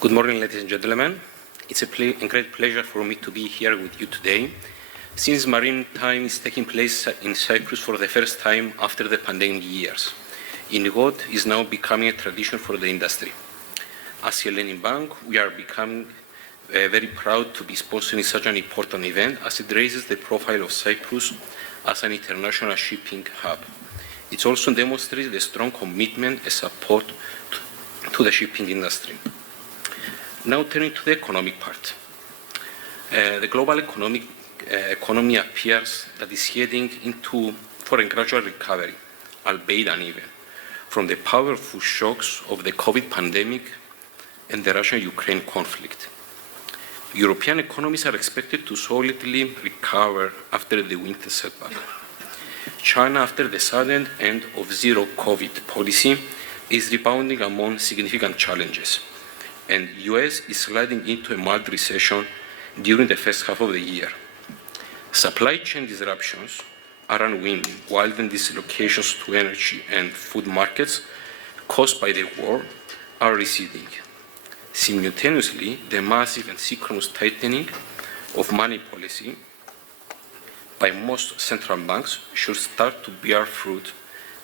Good morning, ladies and gentlemen. It's a great pleasure for me to be here with you today, since marine time is taking place in Cyprus for the first time after the pandemic years, in what is now becoming a tradition for the industry. As Hellenic Bank, we are becoming very proud to be sponsoring such an important event, as it raises the profile of Cyprus as an international shipping hub. It also demonstrates the strong commitment and support to the shipping industry. Now turning to the economic part. The global economy appears that is heading for a gradual recovery, albeit uneven, from the powerful shocks of the COVID pandemic and the Russia-Ukraine conflict. European economies are expected to solidly recover after the winter setback. China, after the sudden end of zero-COVID policy, is rebounding among significant challenges, and the US is sliding into a mild recession during the first half of the year. Supply chain disruptions are unwinding, while the dislocations to energy and food markets caused by the war are receding. Simultaneously, the massive and synchronous tightening of money policy by most central banks should start to bear fruit,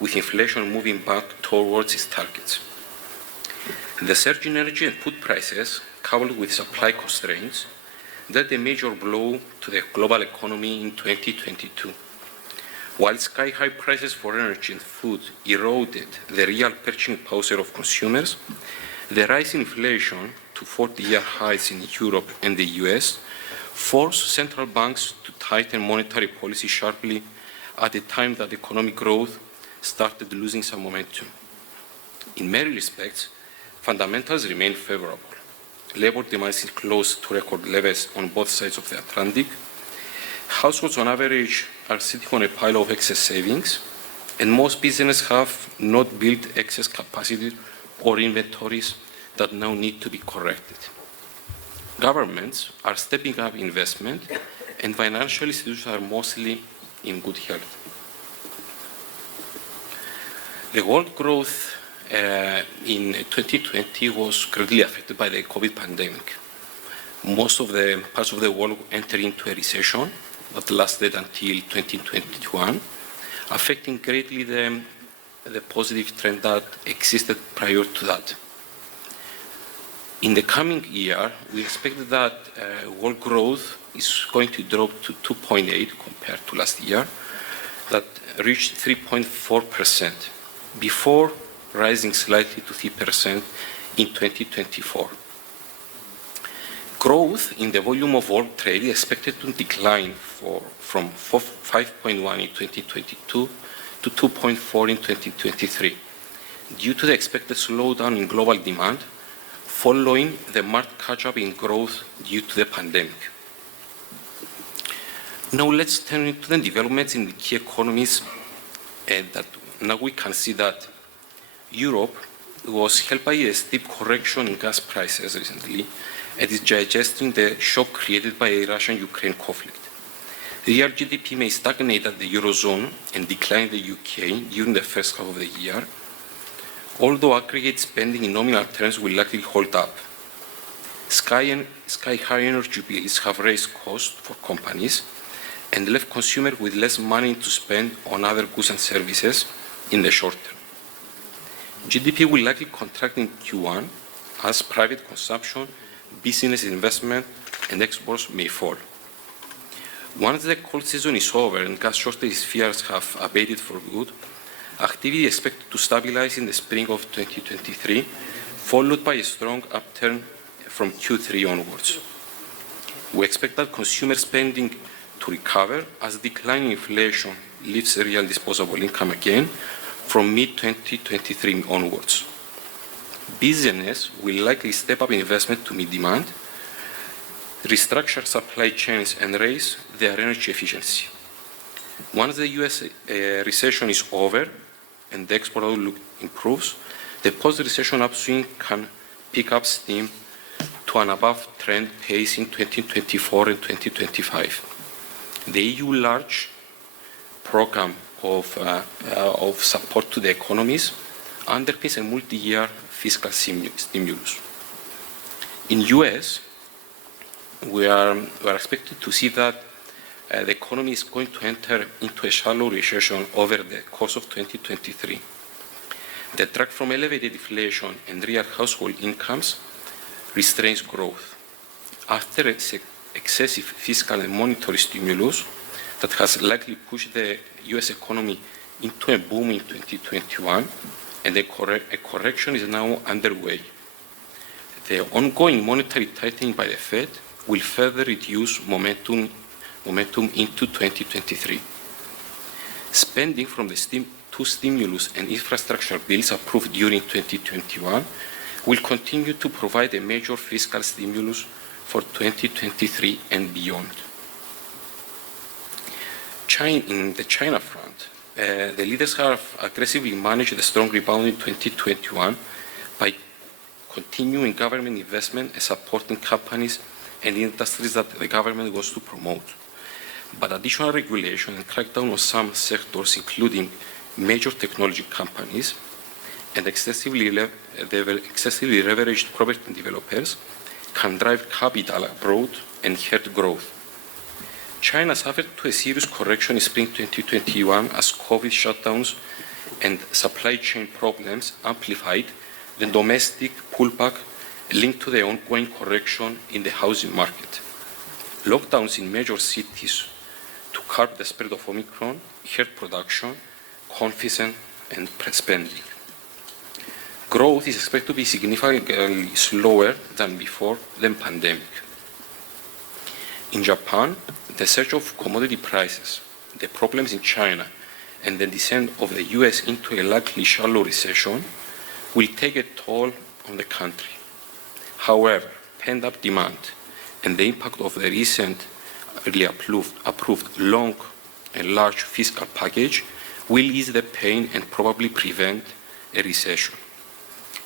with inflation moving back towards its targets. The surge in energy and food prices, coupled with supply constraints, dealt a major blow to the global economy in 2022. While sky-high prices for energy and food eroded the real purchasing power of consumers, the rise in inflation to 40-year highs in Europe and the US forced central banks to tighten monetary policy sharply at a time that economic growth started losing some momentum. In many respects, fundamentals remain favorable. Labor demand is close to record levels on both sides of the Atlantic. Households on average are sitting on a pile of excess savings, and most businesses have not built excess capacity or inventories that now need to be corrected. Governments are stepping up investment, and financial institutions are mostly in good health. The world growth in 2020 was greatly affected by the COVID pandemic. Most of the parts of the world entered into a recession that lasted until 2021, affecting greatly the positive trend that existed prior to that. In the coming year, we expect that world growth is going to drop to 2.8 compared to last year, that reached 3.4%, before rising slightly to 3% in 2024. Growth in the volume of world trade is expected to decline from 5.1 in 2022 to 2.4 in 2023, due to the expected slowdown in global demand following the marked catch-up in growth due to the pandemic. Now let's turn to the developments in the key economies, that now we can see that Europe was helped by a steep correction in gas prices recently and is digesting the shock created by the Russian-Ukraine conflict. Real GDP may stagnate at the Eurozone and decline in the UK during the first half of the year, although aggregate spending in nominal terms will likely hold up. Sky-high energy bills have raised costs for companies and left consumers with less money to spend on other goods and services in the short term. GDP will likely contract in Q1 as private consumption, business investment, and exports may fall. Once the cold season is over and gas shortage fears have abated for good, activity is expected to stabilize in the spring of 2023, followed by a strong upturn from Q3 onwards. We expect that consumer spending to recover as declining inflation lifts real disposable income again from mid-2023 onwards. Business will likely step up investment to meet demand, restructure supply chains, and raise their energy efficiency. Once the US recession is over and the export outlook improves, the post-recession upswing can pick up steam to an above-trend pace in 2024 and 2025. The EU large program of support to the economies underpins a multi-year fiscal stimulus. In US, we are expected to see that the economy is going to enter into a shallow recession over the course of 2023. The drag from elevated inflation and real household incomes restrains growth. After excessive fiscal and monetary stimulus that has likely pushed the US economy into a boom in 2021, and a correction is now underway. The ongoing monetary tightening by the Fed will further reduce momentum into 2023. Spending from the two stimulus and infrastructure bills approved during 2021 will continue to provide a major fiscal stimulus for 2023 and beyond. In the China front, the leaders have aggressively managed the strong rebound in 2021 by continuing government investment and supporting companies and industries that the government wants to promote. But additional regulation and crackdown on some sectors, including major technology companies and excessively leveraged property developers, can drive capital abroad and hurt growth. China suffered to a serious correction in spring 2021 as COVID shutdowns and supply chain problems amplified the domestic pullback linked to the ongoing correction in the housing market. Lockdowns in major cities to curb the spread of Omicron hurt production, confidence, and spending. Growth is expected to be significantly slower than before the pandemic. In Japan, the surge of commodity prices, the problems in China, and the descent of the US into a likely shallow recession will take a toll on the country. However, pent-up demand and the impact of the recently approved long and large fiscal package will ease the pain and probably prevent a recession.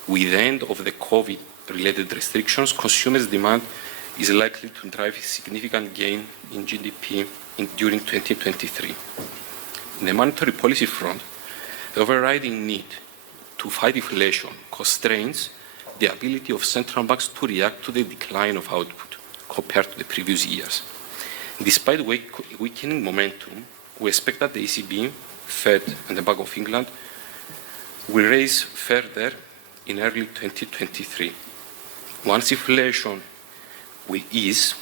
With the end of the COVID-related restrictions, consumers' demand is likely to drive a significant gain in GDP during 2023. In the monetary policy front, the overriding need to fight inflation constrains the ability of central banks to react to the decline of output compared to the previous years. Despite weakening momentum, we expect that the ECB, Fed, and the Bank of England will raise further in early 2023. Once inflation will ease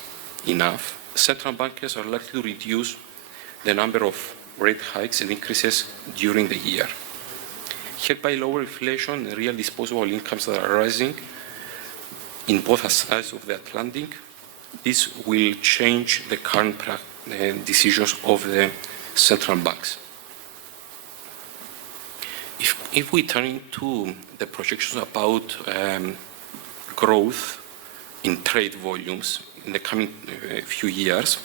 enough, central bankers are likely to reduce the number of rate hikes and increases during the year. Helped by lower inflation and real disposable incomes that are rising in both sides of the Atlantic, this will change the current decisions of the central banks. If we turn to the projections about growth in trade volumes in the coming few years,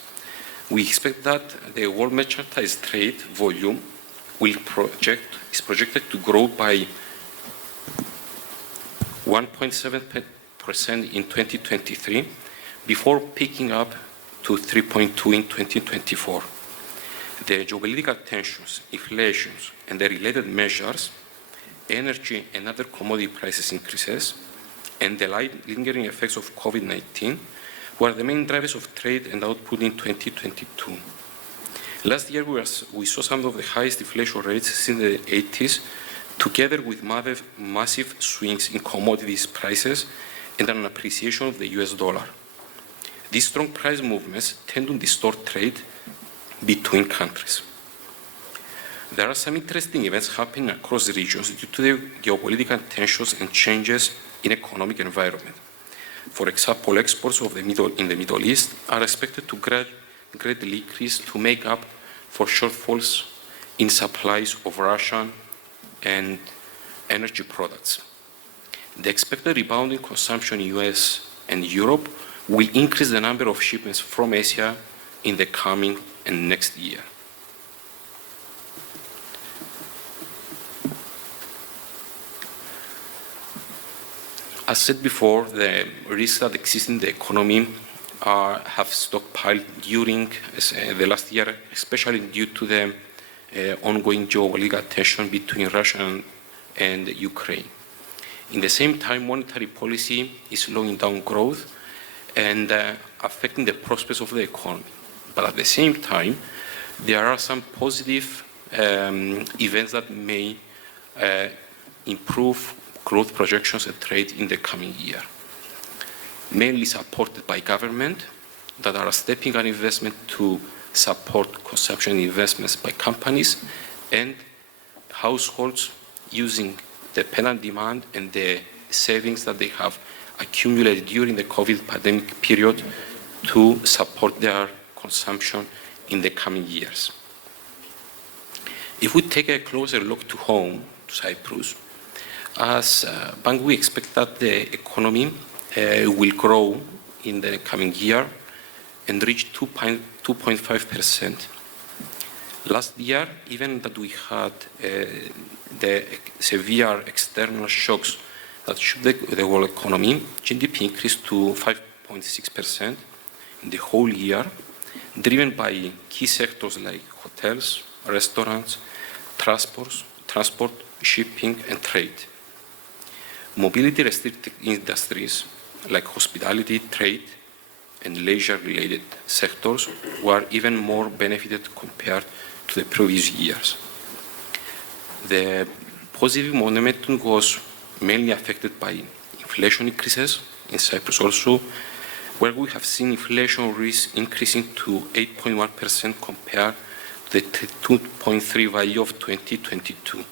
we expect that the world merchandise trade volume is projected to grow by 1.7% in 2023 before picking up to 3.2% in 2024. The geopolitical tensions, inflation, and the related measures, energy and other commodity prices increases, and the lingering effects of COVID-19 were the main drivers of trade and output in 2022. Last year, we saw some of the highest inflation rates since the 80s, together with massive swings in commodities prices and an appreciation of the US dollar. These strong price movements tend to distort trade between countries. There are some interesting events happening across the regions due to the geopolitical tensions and changes in economic environment. For example, exports in the Middle East are expected to greatly increase to make up for shortfalls in supplies of Russian and energy products. The expected rebound in consumption in US and Europe will increase the number of shipments from Asia in the coming and next year. As said before, the risks that exist in the economy have stockpiled during the last year, especially due to the ongoing geopolitical tension between Russia and Ukraine. In the same time, monetary policy is slowing down growth and affecting the prospects of the economy. But at the same time, there are some positive events that may improve growth projections and trade in the coming year, mainly supported by government that are stepping up investment to support consumption investments by companies and households using the pent-up demand and the savings that they have accumulated during the COVID pandemic period to support their consumption in the coming years. If we take a closer look to home, to Cyprus, as a bank we expect that the economy will grow in the coming year and reach 2.5%. Last year, even that we had the severe external shocks that shook the world economy, GDP increased to 5.6% in the whole year, driven by key sectors like hotels, restaurants, transport, shipping, and trade. Mobility-restricted industries like hospitality, trade, and leisure-related sectors were even more benefited compared to the previous years. The positive momentum was mainly affected by inflation increases in Cyprus also, where we have seen inflation risk increasing to 8.1% compared to the 2.3 value of 2022.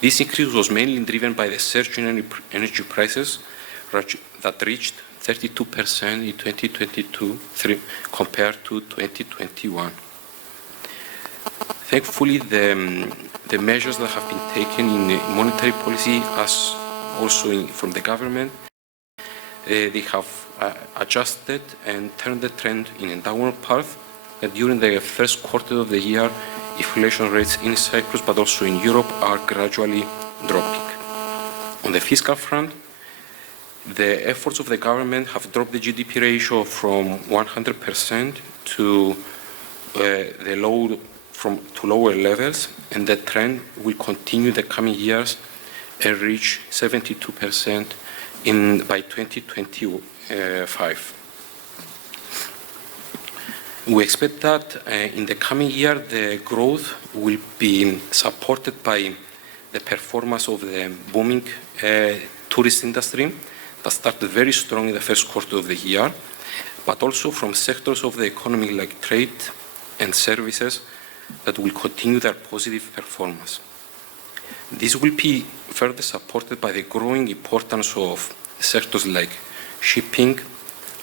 This increase was mainly driven by the surge in energy prices that reached 32% in 2022 compared to 2021. Thankfully, the measures that have been taken in monetary policy, as also from the government, they have adjusted and turned the trend in a downward path. And during the first quarter of the year, inflation rates in Cyprus, but also in Europe, are gradually dropping. On the fiscal front, the efforts of the government have dropped the GDP ratio from 100% to lower levels, and the trend will continue the coming years and reach 72% by 2025. We expect that in the coming year, the growth will be supported by the performance of the booming tourist industry that started very strong in the first quarter of the year, but also from sectors of the economy like trade and services that will continue their positive performance. This will be further supported by the growing importance of sectors like shipping,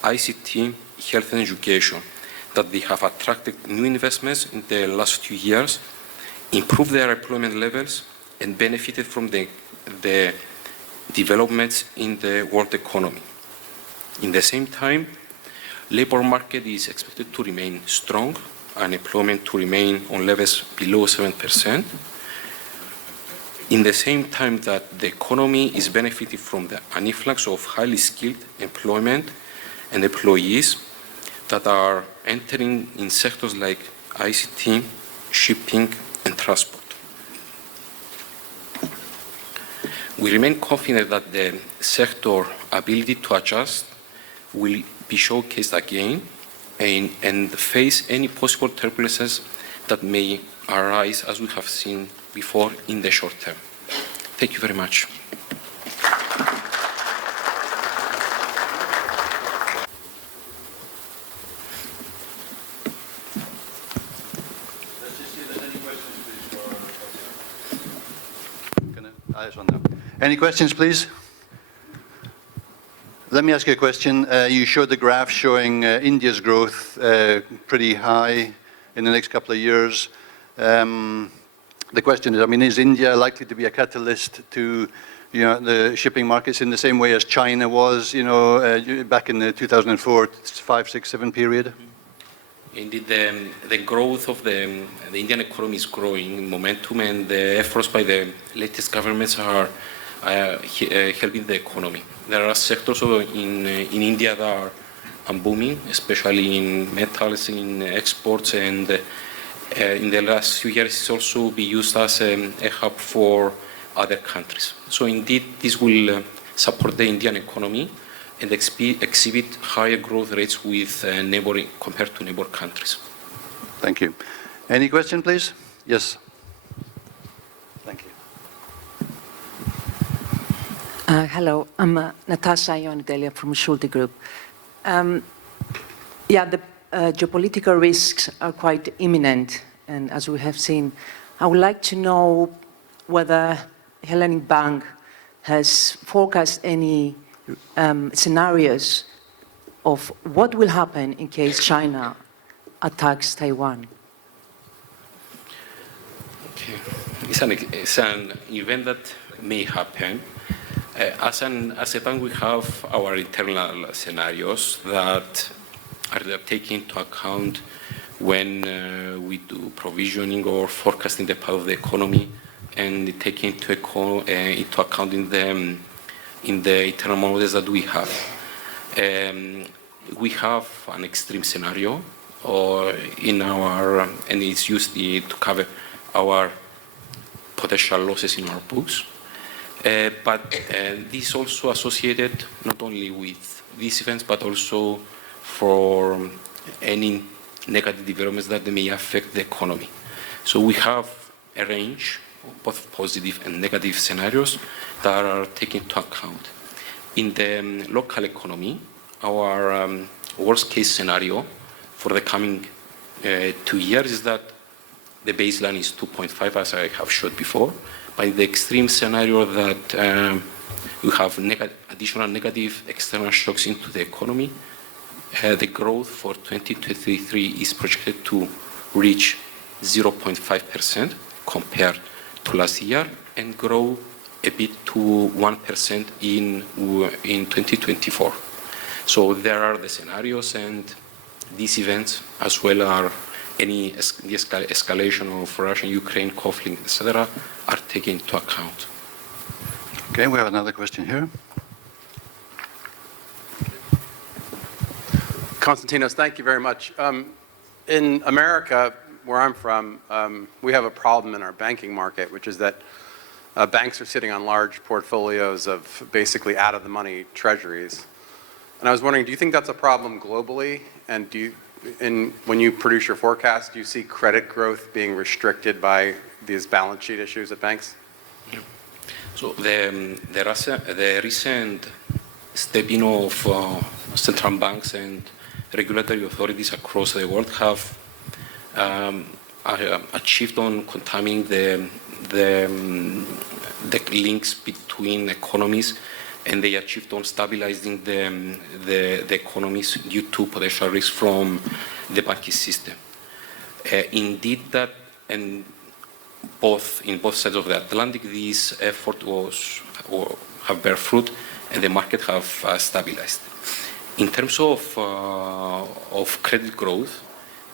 ICT, health and education, that they have attracted new investments in the last few years, improved their employment levels, and benefited from the developments in the world economy. In the same time, labor market is expected to remain strong, unemployment to remain on levels below 7%. In the same time that the economy is benefiting from an influx of highly skilled employment and employees that are entering in sectors like ICT, shipping, and transport. We remain confident that the sector ability to adjust will be showcased again and face any possible turbulences that may arise, as we have seen before, in the short term. Thank you very much. Any questions, please? Let me ask you a question. You showed the graph showing India's growth pretty high in the next couple of years. The question is, I mean, is India likely to be a catalyst to, the shipping markets in the same way as China was, back in the 2004, 5, 6, 7 period? Indeed, the growth of the Indian economy is growing momentum, and the efforts by the latest governments are helping the economy. There are sectors in India that are booming, especially in metals, in exports, and in the last few years it's also been used as a hub for other countries. So indeed, this will support the Indian economy and exhibit higher growth rates with neighboring compared to neighbor countries. Thank you. Any question, please? Yes. Thank you. Hello, I'm Natasha Ioannidou from Schulte Group. The geopolitical risks are quite imminent, and as we have seen, I would like to know whether Hellenic Bank has forecast any scenarios of what will happen in case China attacks Taiwan. Okay. It's an event that may happen. As a bank, we have our internal scenarios that are taken into account when we do provisioning or forecasting the path of the economy, and take into account in the internal models that we have. We have an extreme scenario, and it's used to cover our potential losses in our books. But this is also associated not only with these events, but also for any negative developments that may affect the economy. So we have a range of both positive and negative scenarios that are taken into account. In the local economy, our worst case scenario for the coming 2 years is that the baseline is 2.5, as I have showed before. But in the extreme scenario that we have additional negative external shocks into the economy, the growth for 2023 is projected to reach 0.5% compared to last year, and grow a bit to 1% in 2024. So there are the scenarios, and these events, as well as any escalation of Russia-Ukraine conflict, etc., are taken into account. Okay, we have another question here. Kostantinos, thank you very much. In America, where I'm from, we have a problem in our banking market, which is that banks are sitting on large portfolios of basically out-of-the-money treasuries. And I was wondering, do you think that's a problem globally? And when you produce your forecast, do you see credit growth being restricted by these balance sheet issues at banks? Yeah. So the recent stepping of central banks and regulatory authorities across the world have achieved on containing the links between economies, and they achieved on stabilizing the economies due to potential risk from the banking system. Indeed, that and in both sides of the Atlantic, this effort have bear fruit, and the market have stabilized. In terms of credit growth,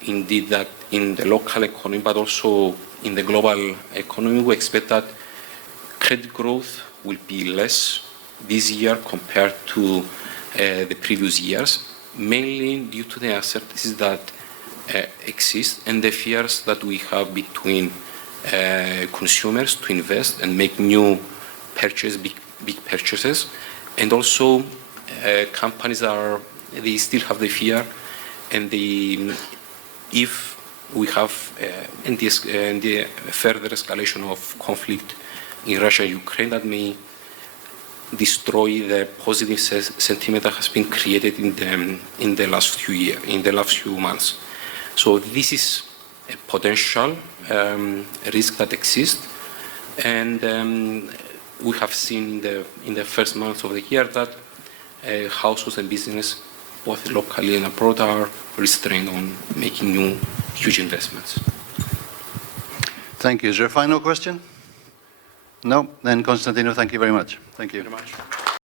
indeed that in the local economy, but also in the global economy, we expect that credit growth will be less this year compared to the previous years, mainly due to the uncertainties that exist and the fears that we have between consumers to invest and make new purchases, big purchases, and also companies they still have the fear, and if we have the further escalation of conflict in Russia-Ukraine, that may destroy the positive sentiment that has been created in the last few months. So this is a potential risk that exists, and we have seen in the first months of the year that households and business, both locally and abroad, are restrained on making new huge investments. Thank you. Is there a final question? No? Then, Konstantinos, thank you very much. Thank you. Thank you very much.